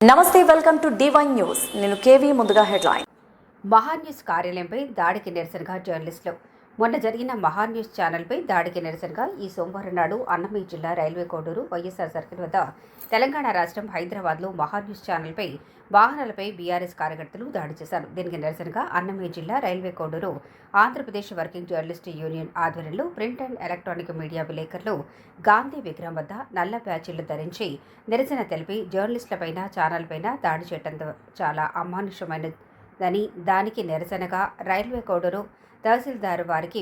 నమస్తే welcome to divine news నేను KV ముందుగా హెడ్లైన్. మహాన్యూస్ కార్యాలయంపై దాడికి నిరసనగా జర్నలిస్టులు మొన్న జరిగిన మహాన్యూస్ ఛానల్పై దాడికి నిరసనగా ఈ సోమవారం నాడు అన్నమయ్య జిల్లా రైల్వే కోడూరు వైఎస్ఆర్ సర్కిల్ వద్ద తెలంగాణ రాష్ట్రం హైదరాబాద్లో మహాన్యూస్ ఛానల్పై వాహనాలపై బీఆర్ఎస్ కార్యకర్తలు దాడి చేశారు. దీనికి నిరసనగా అన్నమయ్య జిల్లా Railway Koduru Andhra Pradesh working journalist union ఆధ్వర్యంలో ప్రింట్ అండ్ ఎలక్ట్రానిక్ మీడియా విలేకరులు గాంధీ విగ్రహం వద్ద నల్ల ప్యాచీలు ధరించి నిరసన తెలిపి జర్నలిస్టులపైన ఛానల్పైన దాడి చేయడం చాలా అమానుషమైనదని దానికి నిరసనగా రైల్వే కోడూరు తహసీల్దార్ వారికి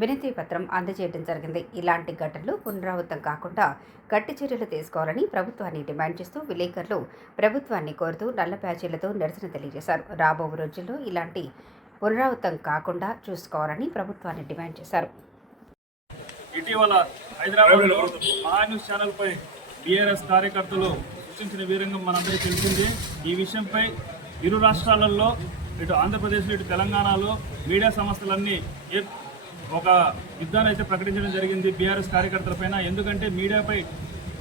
వినతి పత్రం అందజేయడం జరిగింది. ఇలాంటి ఘటనలు పునరావృతం కాకుండా గట్టి చర్యలు తీసుకోవాలని ప్రభుత్వాన్ని డిమాండ్ చేస్తూ విలేకరులు ప్రభుత్వాన్ని కోరుతూ నల్ల ప్యాచీలతో నిరసన తెలియజేశారు. రాబో రోజుల్లో ఇలాంటి పునరావృతం కాకుండా చూసుకోవాలని ప్రభుత్వాన్ని డిమాండ్ చేశారు. ఇటీవల హైదరాబాద్లో ఛానల్పై బీఆర్ఎస్ కార్యకర్తలు వీరంగం మనందరికీ తెలిసింది. ఈ విషయంపై ఇరు రాష్ట్రాలలో ఇటు ఆంధ్రప్రదేశ్లో ఇటు తెలంగాణలో మీడియా సంస్థలన్నీ ఏ ఒక యుద్ధాన్ని అయితే ప్రకటించడం జరిగింది బీఆర్ఎస్ కార్యకర్తలపైన ఎందుకంటే మీడియాపై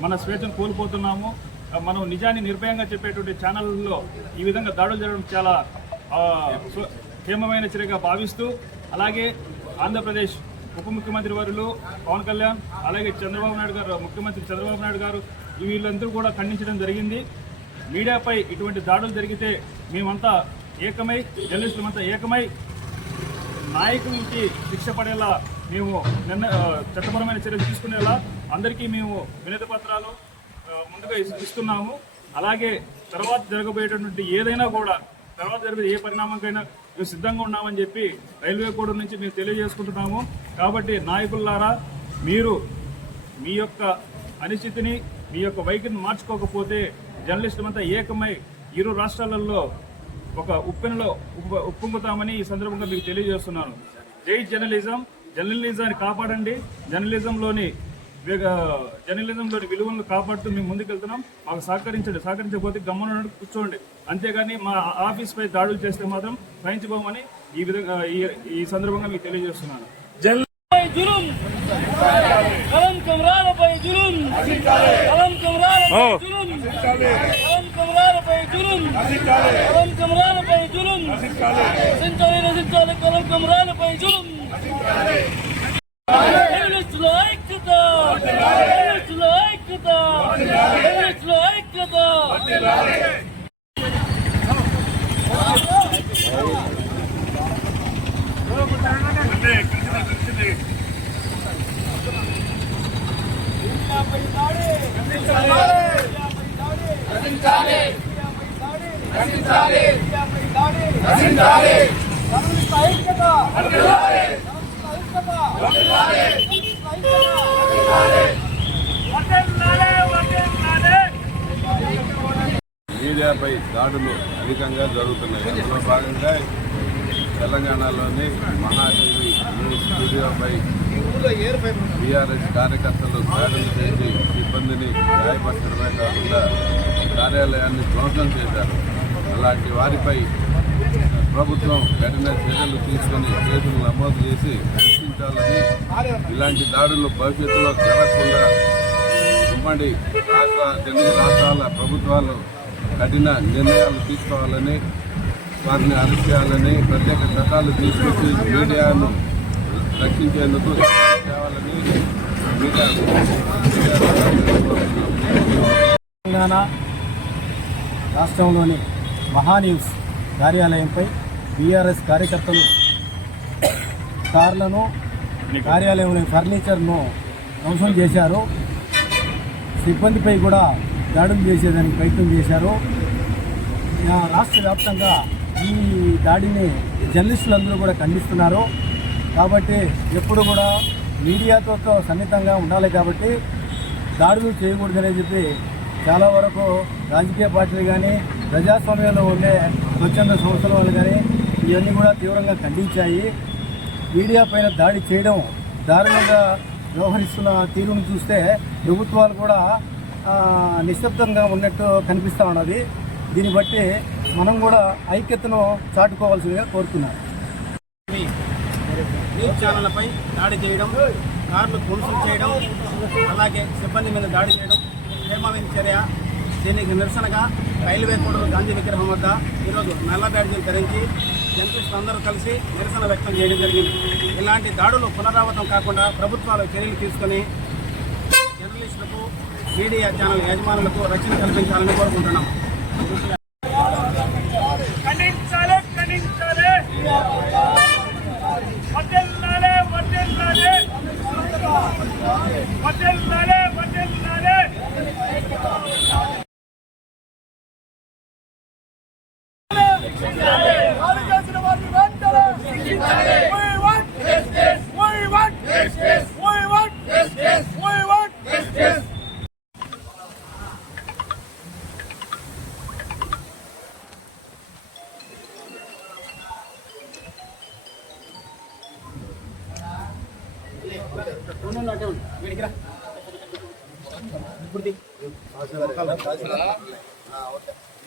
మన స్వేచ్ఛను కోల్పోతున్నాము. మనం నిజాన్ని నిర్భయంగా చెప్పేటువంటి ఛానళ్ళలో ఈ విధంగా దాడులు జరగడం చాలా క్షేమమైన చర్యగా భావిస్తూ అలాగే ఆంధ్రప్రదేశ్ ఉప ముఖ్యమంత్రి వర్యులు పవన్ కళ్యాణ్ అలాగే చంద్రబాబు నాయుడు గారు ముఖ్యమంత్రి చంద్రబాబు నాయుడు గారు వీళ్ళందరూ కూడా ఖండించడం జరిగింది. మీడియాపై ఇటువంటి దాడులు జరిగితే మేమంతా ఏకమై జర్నలిస్టులమంతా ఏకమై నాయకునికి శిక్ష పడేలా మేము నిన్న చట్టపరమైన చర్యలు తీసుకునేలా అందరికీ మేము వినతి పత్రాలు ముందుగా ఇస్తున్నాము. అలాగే తర్వాత జరగబోయేటటువంటి ఏదైనా కూడా తర్వాత జరిగే ఏ పరిణామంకైనా మేము సిద్ధంగా ఉన్నామని చెప్పి రైల్వే కోడ్ నుంచి మేము తెలియజేసుకుంటున్నాము. కాబట్టి నాయకులారా మీరు మీ యొక్క అనిశ్చితిని మీ యొక్క వైఖరిని మార్చుకోకపోతే జర్నలిస్టులంతా ఏకమై ఇరు రాష్ట్రాలలో ఒక ఉప్పెనలో ఉప్ప- ఉప్పొంగుతామని ఈ సందర్భంగా మీకు తెలియజేస్తున్నాను. జై జర్నలిజం. జర్నలిజాన్ని కాపాడండి. జర్నలిజంలోని వేగ- జర్నలిజంలోని విలువలను కాపాడుతూ మేము ముందుకెళ్తున్నాం. మాకు సహకరించండి. సహకరించకపోతే గమ్మన కూర్చోండి. అంతేగాని మా ఆఫీస్ పై దాడులు చేస్తే మాత్రం సహించబోమని ఈ విధంగా ఈ- ఈ సందర్భంగా మీకు తెలియజేస్తున్నాను. జులుం కలం కమరాలపై జులుం కలం కమరాలపై జులుం కలం కమరాలపై జులుం కలం కమరాలపై జులుం రచించాలి రచించాలి కలం కమరాలపై జులుం జర్నలిస్టుల ఐక్యత జర్నలిస్టుల ఐక్యత జర్నలిస్టుల ఐక్యత మీడియాపై దాడులు అధికంగా జరుగుతున్నాయి. అందులో భాగంగా తెలంగాణలోని మహాదేవి మీడియాపై స్టూడియోపై బీఆర్ఎస్ కార్యకర్తలు దాడులు చేసి సిబ్బందిని గాయపరచడమే కాకుండా కార్యాలయాన్ని ధ్వంసం చేశారు. అలాంటి వారిపై ప్రభుత్వం కఠిన చర్యలు తీసుకొని కేసులు నమోదు చేసి రక్షించాలని ఇలాంటి దాడులు భవిష్యత్తులో జరగకుండా ఉమ్మడి రాష్ట్ర తెలుగు రాష్ట్రాల ప్రభుత్వాలు కఠిన నిర్ణయాలు తీసుకోవాలని వారిని అరెస్ట్ చేయాలని ప్రత్యేక చట్టాలు తీసుకొచ్చి మీడియాను రక్షించేందుకు తెలంగాణ రాష్ట్రంలోని మహాన్యూస్ కార్యాలయంపై బీఆర్ఎస్ కార్యకర్తలు కార్లను కార్యాలయంలో ఫర్నిచర్ను ధ్వంసం చేశారు. సిబ్బందిపై కూడా దాడులు చేసేదానికి ప్రయత్నం చేశారు. రాష్ట్ర వ్యాప్తంగా ఈ దాడిని జర్నలిస్టులందరూ కూడా ఖండిస్తున్నారు. కాబట్టి ఎప్పుడు కూడా మీడియాతో సన్నిహితంగా ఉండాలి కాబట్టి దాడులు చేయకూడదనే చెప్పి చాలా వరకు రాజకీయ పార్టీలు కానీ ప్రజాస్వామ్యంలో ఉండే స్వచ్ఛంద సంస్థల వాళ్ళు కానీ ఇవన్నీ కూడా తీవ్రంగా ఖండించాయి. మీడియా పైన దాడి చేయడం దారుణంగా వ్యవహరిస్తున్న తీరును చూస్తే ప్రభుత్వాలు కూడా నిశ్శబ్దంగా ఉన్నట్టు కనిపిస్తూ ఉన్నది. దీన్ని బట్టి మనం కూడా ఐక్యతను చాటుకోవాల్సిందిగా కోరుతున్నాను. న్యూస్ ఛానళ్ళపై దాడి చేయడం కార్లు ధ్వంసం చేయడం అలాగే సిబ్బంది మీద దాడి చేయడం ప్రేమమైన చర్య. దీనికి నిరసనగా రైల్వే కూడలు గాంధీ విగ్రహం వద్ద ఈరోజు నల్ల బ్యాడ్జీలు ధరించి జర్నలిస్టులు అందరూ కలిసి నిరసన వ్యక్తం చేయడం జరిగింది. ఇలాంటి దాడులు పునరావృతం కాకుండా ప్రభుత్వాలు చర్యలు తీసుకొని జర్నలిస్టులకు మీడియా ఛానల్ యజమానులకు రక్షణ కల్పించాలని కోరుకుంటున్నాం. ఖండించాలి ఖండించాలి. వడ్డెల్లాలే ఇప్పుడు